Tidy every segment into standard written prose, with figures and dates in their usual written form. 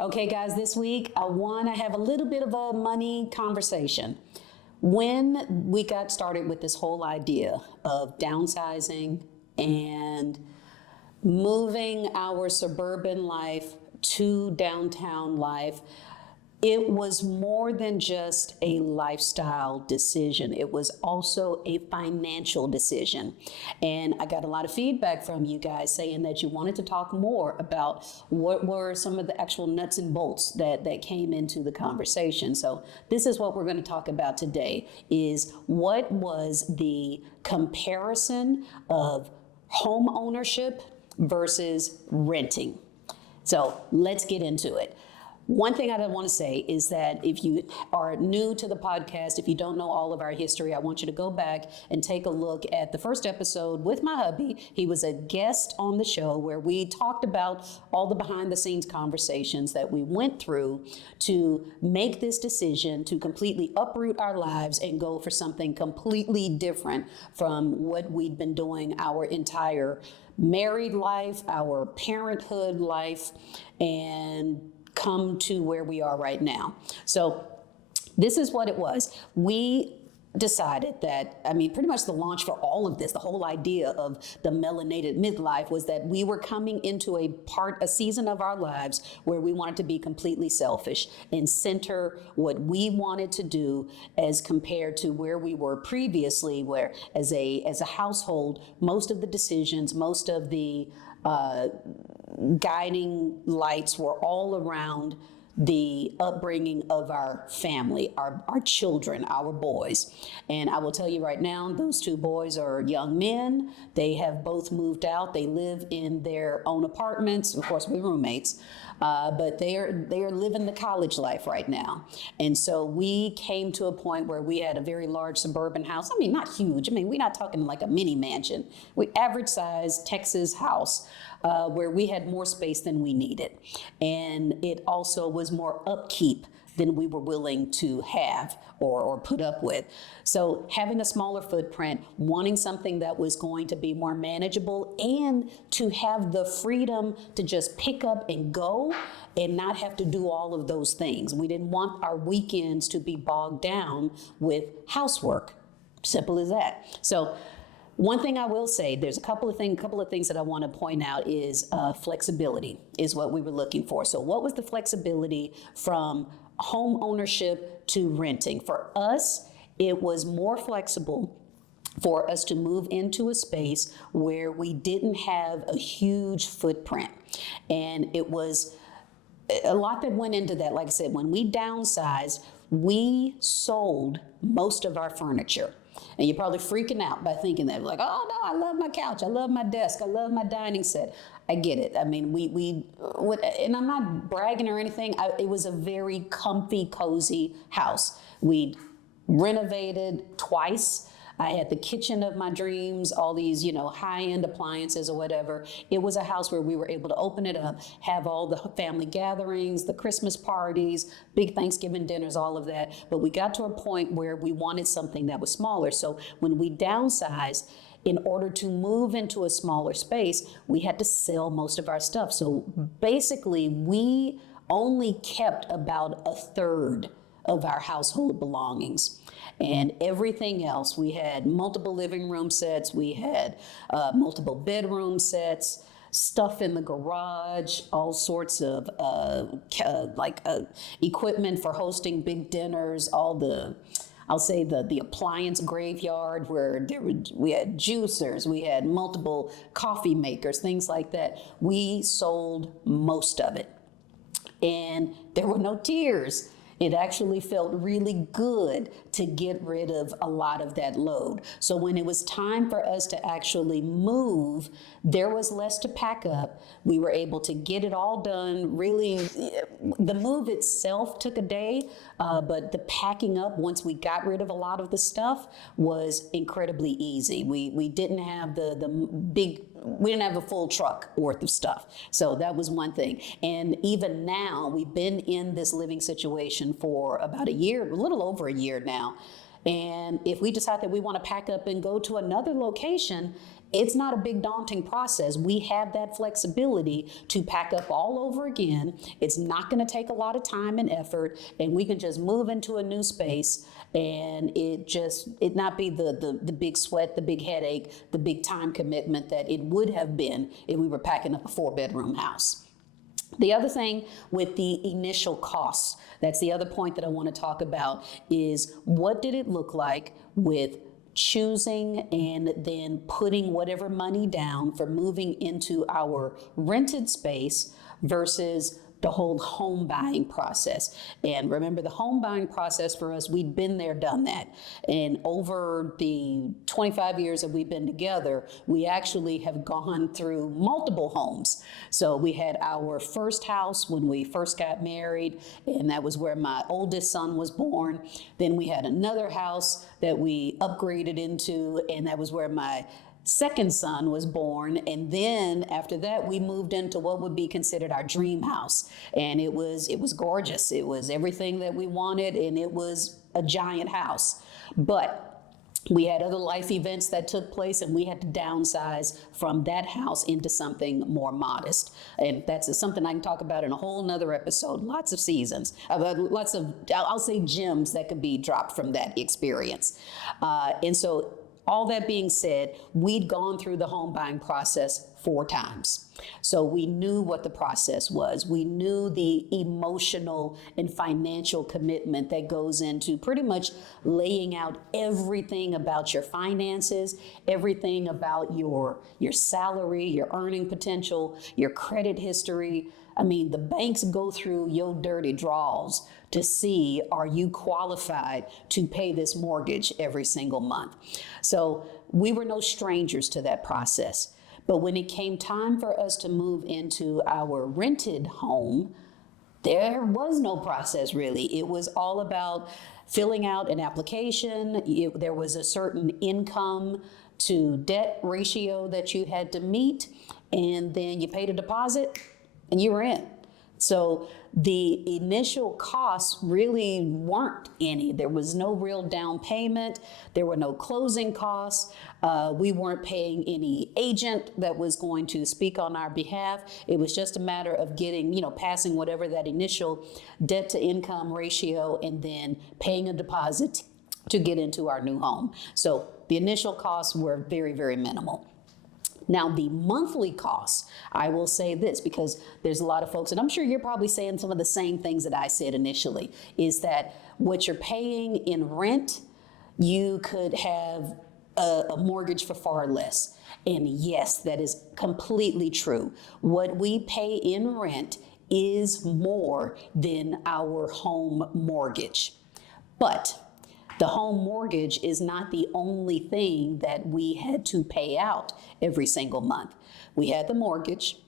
Okay, guys, this week I want to have a little bit of a money conversation. When we got started with this whole idea of downsizing and moving our suburban life to downtown life, it was more than just a lifestyle decision. It was also a financial decision. And I got a lot of feedback from you guys saying that you wanted to talk more about what were some of the actual nuts and bolts that came into the conversation. So this is what we're going to talk about today, is what was the comparison of home ownership versus renting. So let's get into it. One thing I want to say is that if you are new to the podcast, if you don't know all of our history, I want you to go back and take a look at the first episode with my hubby. He was a guest on the show where we talked about all the behind the scenes conversations that we went through to make this decision to completely uproot our lives and go for something completely different from what we'd been doing our entire married life, our parenthood life, and come to where we are right now. So this is what it was. We decided that, pretty much the launch for all of this, the whole idea of the melanated midlife, was that we were coming into a season of our lives where we wanted to be completely selfish and center what we wanted to do as compared to where we were previously, where as a household, most of the decisions, most of the guiding lights were all around the upbringing of our family, our children, our boys. And I will tell you right now, those two boys are young men. They have both moved out. They live in their own apartments. Of course, we're roommates. But they are living the college life right now. And so we came to a point where we had a very large suburban house. Not huge. We're not talking like a mini mansion. We average size Texas house where we had more space than we needed. And it also was more upkeep than we were willing to have or put up with. So having a smaller footprint, wanting something that was going to be more manageable and to have the freedom to just pick up and go and not have to do all of those things. We didn't want our weekends to be bogged down with housework. Simple as that. So one thing I will say, there's a couple of things that I want to point out is flexibility is what we were looking for. So what was the flexibility from home ownership to renting? For us, it was more flexible for us to move into a space where we didn't have a huge footprint. And it was a lot that went into that. Like I said, when we downsized, we sold most of our furniture. And you're probably freaking out by thinking that, like, oh no, I love my couch, I love my desk, I love my dining set. I get it. And I'm not bragging or anything. It was a very comfy, cozy house. We renovated twice. I had the kitchen of my dreams, all these, high-end appliances or whatever. It was a house where we were able to open it up, have all the family gatherings, the Christmas parties, big Thanksgiving dinners, all of that. But we got to a point where we wanted something that was smaller. So when we downsized, in order to move into a smaller space, we had to sell most of our stuff. So basically, we only kept about a third of our household belongings. And everything else, we had multiple living room sets, we had multiple bedroom sets, stuff in the garage, all sorts of equipment for hosting big dinners, all the appliance graveyard where we had juicers, we had multiple coffee makers, things like that. We sold most of it. And there were no tears. It actually felt really good to get rid of a lot of that load. So when it was time for us to actually move, there was less to pack up. We were able to get it all done. Really, the move itself took a day, but the packing up once we got rid of a lot of the stuff was incredibly easy. We didn't have we didn't have a full truck worth of stuff. So that was one thing. And even now, we've been in this living situation for about a year, a little over a year now. And if we decide that we want to pack up and go to another location, it's not a big daunting process. We have that flexibility to pack up all over again. It's not going to take a lot of time and effort, and we can just move into a new space and it not be the big sweat, the big headache, the big time commitment that it would have been if we were packing up a 4-bedroom house. The other thing with the initial costs, that's the other point that I want to talk about, is what did it look like with choosing and then putting whatever money down for moving into our rented space versus the whole home buying process. And remember, the home buying process for us, we'd been there, done that. And over the 25 years that we've been together, we actually have gone through multiple homes. So we had our first house when we first got married, and that was where my oldest son was born. Then we had another house that we upgraded into, and that was where my second son was born. And then after that, we moved into what would be considered our dream house. And it was gorgeous. It was everything that we wanted, and it was a giant house. But we had other life events that took place, and we had to downsize from that house into something more modest. And that's something I can talk about in a whole nother episode, lots of seasons, lots of, I'll say, gems that could be dropped from that experience. And so all that being said, we'd gone through the home buying process 4 times. So we knew what the process was. We knew the emotional and financial commitment that goes into pretty much laying out everything about your finances, everything about your salary, your earning potential, your credit history. I mean, the banks go through your dirty draws to see, are you qualified to pay this mortgage every single month? So we were no strangers to that process. But when it came time for us to move into our rented home, there was no process really. It was all about filling out an application. There was a certain income to debt ratio that you had to meet, and then you paid a deposit and you were in. So the initial costs really weren't any. There was no real down payment. There were no closing costs. We weren't paying any agent that was going to speak on our behalf. It was just a matter of getting, passing whatever that initial debt to income ratio and then paying a deposit to get into our new home. So the initial costs were very, very minimal. Now, the monthly costs, I will say this because there's a lot of folks, and I'm sure you're probably saying some of the same things that I said initially, is that what you're paying in rent, you could have a mortgage for far less. And yes, that is completely true. What we pay in rent is more than our home mortgage. But the home mortgage is not the only thing that we had to pay out every single month. We had the mortgage,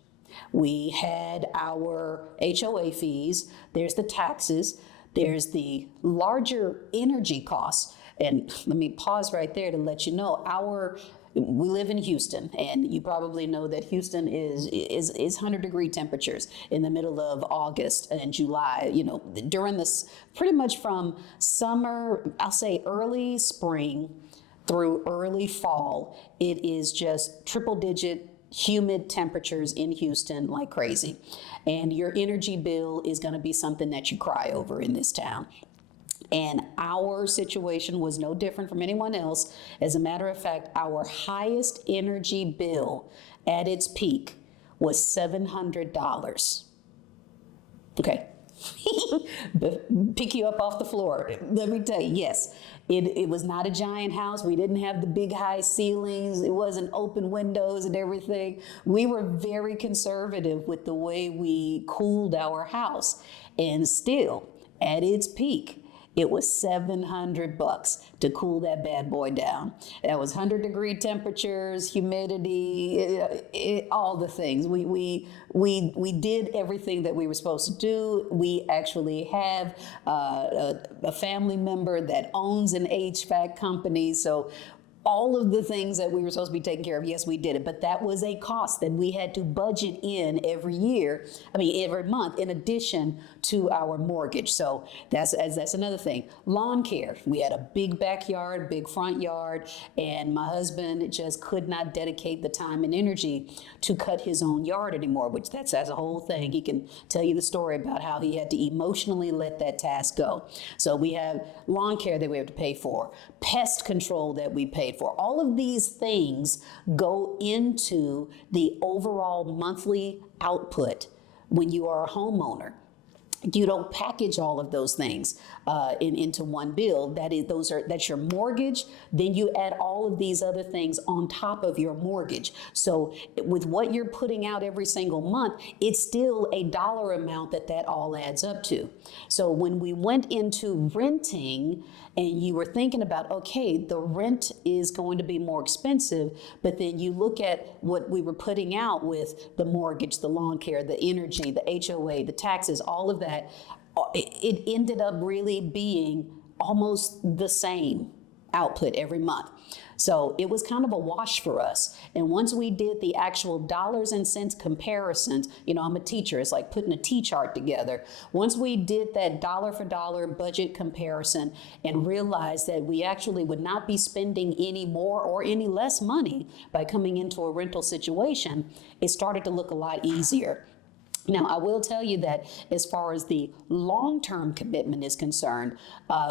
we had our HOA fees, there's the taxes, there's the larger energy costs. And let me pause right there to let you know, we live in Houston, and you probably know that Houston is 100-degree temperatures in the middle of August and July, during this, pretty much from summer, I'll say early spring through early fall, it is just triple-digit humid temperatures in Houston like crazy. And your energy bill is going to be something that you cry over in this town. And our situation was no different from anyone else. As a matter of fact, our highest energy bill at its peak was $700. Okay. Pick you up off the floor. Let me tell you, yes, it was not a giant house. We didn't have the big high ceilings. It wasn't open windows and everything. We were very conservative with the way we cooled our house. And still, at its peak, it was $700 to cool that bad boy down. That was 100-degree temperatures, humidity, all the things. We did everything that we were supposed to do. We actually have a family member that owns an HVAC company, so all of the things that we were supposed to be taking care of, yes, we did it, but that was a cost that we had to budget in every year, every month, in addition to our mortgage. So that's another thing. Lawn care. We had a big backyard, big front yard, and my husband just could not dedicate the time and energy to cut his own yard anymore, which that's a whole thing. He can tell you the story about how he had to emotionally let that task go. So we have lawn care that we have to pay for, pest control that we pay for. All of these things go into the overall monthly output when you are a homeowner. You don't package all of those things into one bill. That's your mortgage. Then you add all of these other things on top of your mortgage. So with what you're putting out every single month, it's still a dollar amount that all adds up to. So when we went into renting, and you were thinking about, okay, the rent is going to be more expensive, but then you look at what we were putting out with the mortgage, the lawn care, the energy, the HOA, the taxes, all of that, it ended up really being almost the same output every month. So it was kind of a wash for us. And once we did the actual dollars and cents comparisons, I'm a teacher, it's like putting a T-chart together. Once we did that dollar for dollar budget comparison and realized that we actually would not be spending any more or any less money by coming into a rental situation, it started to look a lot easier. Now, I will tell you that as far as the long-term commitment is concerned,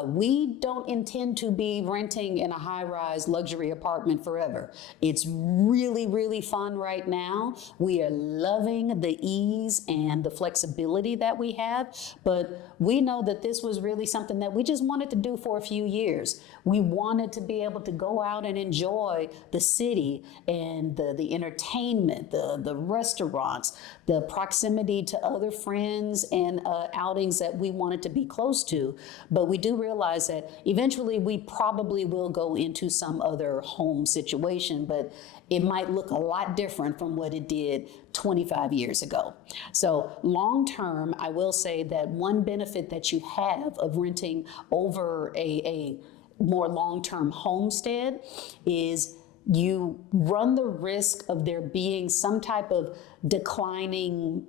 we don't intend to be renting in a high-rise luxury apartment forever. It's really, really fun right now. We are loving the ease and the flexibility that we have, but we know that this was really something that we just wanted to do for a few years. We wanted to be able to go out and enjoy the city and the entertainment, the restaurants, the proximity to other friends and outings that we wanted to be close to. But we do realize that eventually we probably will go into some other home situation, but it might look a lot different from what it did 25 years ago. So long term, I will say that one benefit that you have of renting over a more long-term homestead is you run the risk of there being some type of declining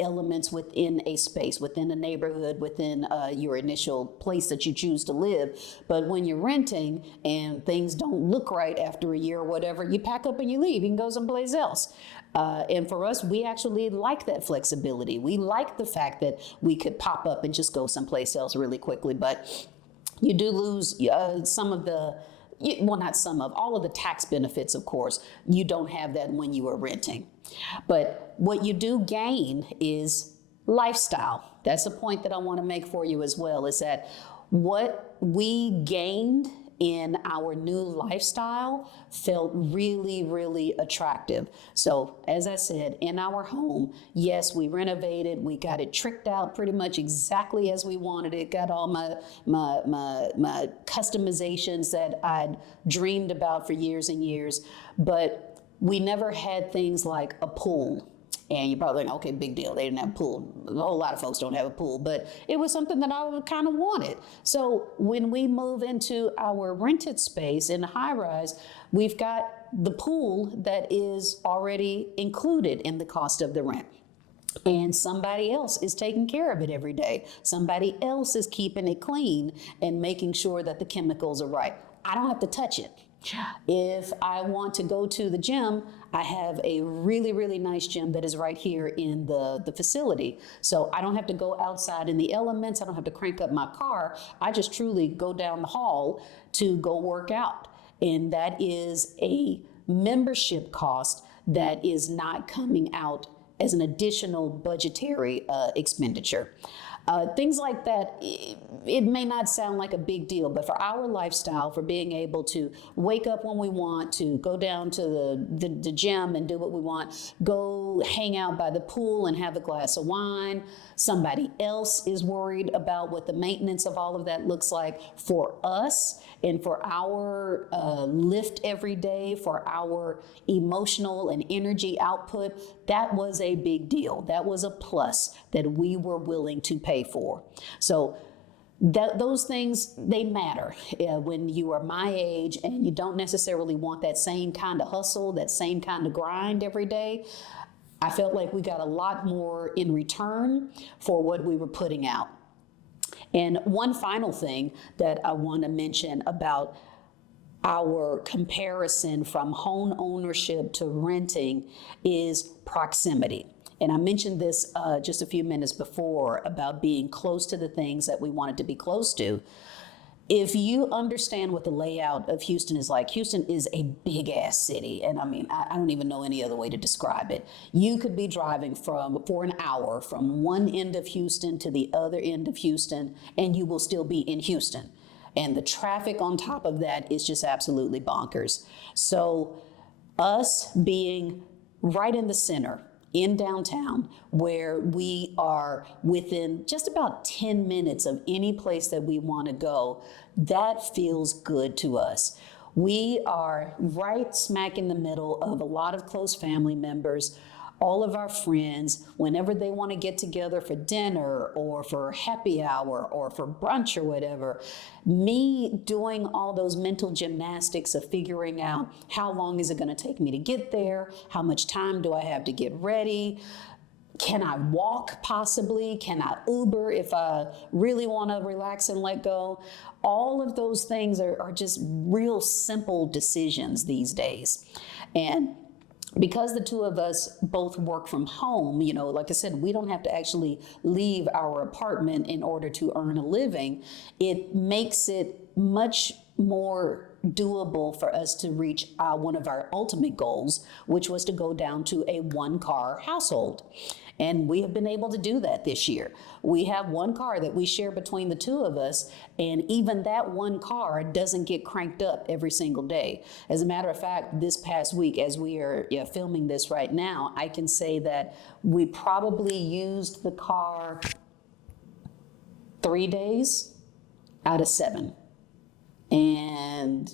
elements within a space, within a neighborhood, within your initial place that you choose to live. But when you're renting and things don't look right after a year or whatever, you pack up and you leave. You can go someplace else. And for us, we actually like that flexibility. We like the fact that we could pop up and just go someplace else really quickly. But you do lose some of the all of the tax benefits, of course. You don't have that when you are renting. But what you do gain is lifestyle. That's a point that I want to make for you as well, is that what we gained in our new lifestyle felt really, really attractive. So as I said, in our home, yes, we renovated, we got it tricked out pretty much exactly as we wanted it, got all my customizations that I'd dreamed about for years and years, but we never had things like a pool. And you're probably like, okay, big deal. They didn't have a pool. A whole lot of folks don't have a pool, but it was something that I kind of wanted. So when we move into our rented space in the high rise, we've got the pool that is already included in the cost of the rent. And somebody else is taking care of it every day. Somebody else is keeping it clean and making sure that the chemicals are right. I don't have to touch it. If I want to go to the gym, I have a really, really nice gym that is right here in the facility. So I don't have to go outside in the elements. I don't have to crank up my car. I just truly go down the hall to go work out. And that is a membership cost that is not coming out as an additional budgetary expenditure. Things like that, it may not sound like a big deal, but for our lifestyle, for being able to wake up when we want, to go down to the gym and do what we want, go hang out by the pool and have a glass of wine, somebody else is worried about what the maintenance of all of that looks like for us and for our lift every day, for our emotional and energy output. That was a big deal. That was a plus that we were willing to pay for. So those things, they matter when you are my age and you don't necessarily want that same kind of hustle, that same kind of grind every day. I felt like we got a lot more in return for what we were putting out. And one final thing that I want to mention about our comparison from home ownership to renting is proximity. And I mentioned this just a few minutes before about being close to the things that we wanted to be close to. If you understand what the layout of Houston is like, Houston is a big ass city. And I mean, I don't even know any other way to describe it. You could be driving for an hour from one end of Houston to the other end of Houston, and you will still be in Houston. And the traffic on top of that is just absolutely bonkers. So us being right in the center, in downtown, where we are within just about 10 minutes of any place that we want to go, that feels good to us. We are right smack in the middle of a lot of close family members, all of our friends, whenever they want to get together for dinner or for happy hour or for brunch or whatever. Me doing all those mental gymnastics of figuring out how long is it going to take me to get there? How much time do I have to get ready? Can I walk possibly? Can I Uber if I really want to relax and let go? All of those things are just real simple decisions these days. And because the two of us both work from home, like I said, we don't have to actually leave our apartment in order to earn a living. It makes it much more doable for us to reach one of our ultimate goals, which was to go down to a one-car household. And we have been able to do that this year. We have one car that we share between the two of us, and even that one car doesn't get cranked up every single day. As a matter of fact, this past week, as we are filming this right now, I can say that we probably used the car 3 days out of 7. And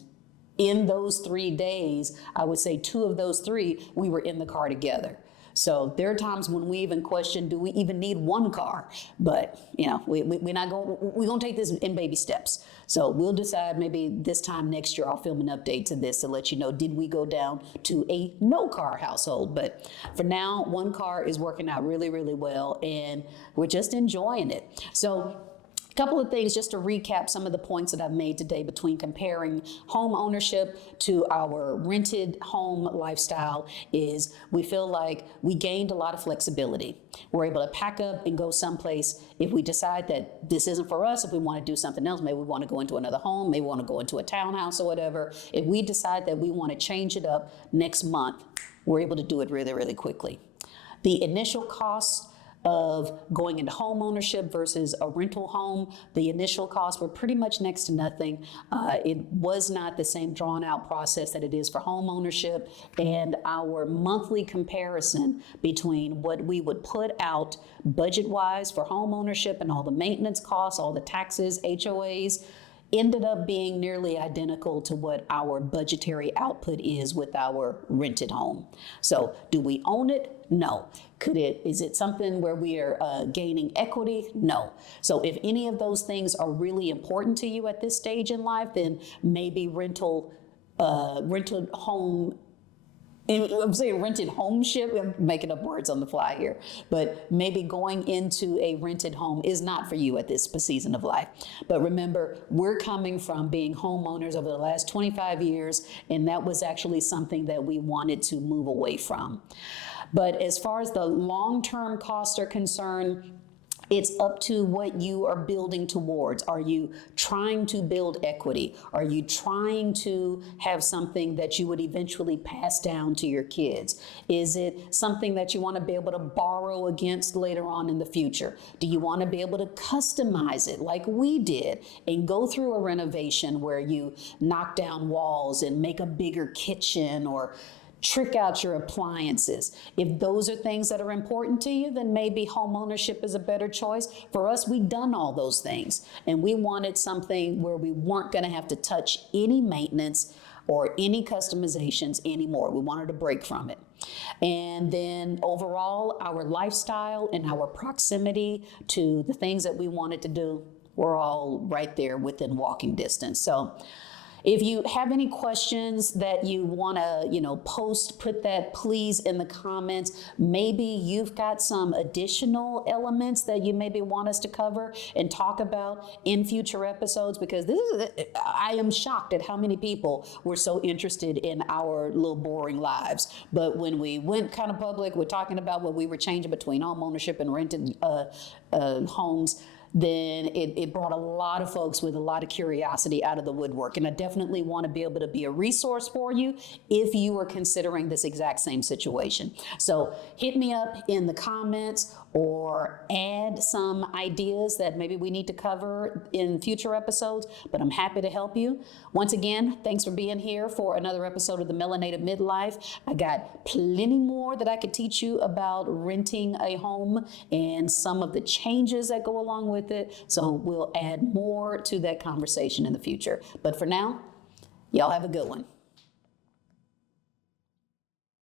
in those 3 days, I would say 2 of those 3, we were in the car together. So there are times when we even question, do we even need one car? But we're gonna take this in baby steps. So we'll decide maybe this time next year, I'll film an update to this to let you know, did we go down to a no car household? But for now, one car is working out really, really well, and we're just enjoying it. So couple of things just to recap some of the points that I've made today between comparing home ownership to our rented home lifestyle is we feel like we gained a lot of flexibility. We're able to pack up and go someplace if we decide that this isn't for us, if we want to do something else, maybe we want to go into another home, maybe we want to go into a townhouse or whatever. If we decide that we want to change it up next month, we're able to do it really, really quickly. The initial costs of going into home ownership versus a rental home, the initial costs were pretty much next to nothing. It was not the same drawn out process that it is for home ownership, and our monthly comparison between what we would put out budget wise for home ownership and all the maintenance costs, all the taxes, HOAs, ended up being nearly identical to what our budgetary output is with our rented home. So do we own it? No. Is it something where we are gaining equity? No. So if any of those things are really important to you at this stage in life, then maybe rented home, I'm saying rented homeship, I'm making up words on the fly here, but maybe going into a rented home is not for you at this season of life. But remember, we're coming from being homeowners over the last 25 years, and that was actually something that we wanted to move away from. But as far as the long-term costs are concerned, it's up to what you are building towards. Are you trying to build equity? Are you trying to have something that you would eventually pass down to your kids? Is it something that you want to be able to borrow against later on in the future? Do you want to be able to customize it like we did and go through a renovation where you knock down walls and make a bigger kitchen or trick out your appliances? If those are things that are important to you, then maybe home ownership is a better choice. For us, we've done all those things, and we wanted something where we weren't going to have to touch any maintenance or any customizations anymore. We wanted a break from it. And then overall, our lifestyle and our proximity to the things that we wanted to do we're all right there within walking distance. So if you have any questions that you want to, post, put that please in the comments. Maybe you've got some additional elements that you maybe want us to cover and talk about in future episodes, because I am shocked at how many people were so interested in our little boring lives. But when we went kind of public, we're talking about what we were changing between home ownership and rented homes, then it brought a lot of folks with a lot of curiosity out of the woodwork. And I definitely want to be able to be a resource for you if you are considering this exact same situation. So hit me up in the comments or add some ideas that maybe we need to cover in future episodes, but I'm happy to help you. Once again, thanks for being here for another episode of the Melanated Midlife. I got plenty more that I could teach you about renting a home and some of the changes that go along with it. So we'll add more to that conversation in the future. But for now, y'all have a good one.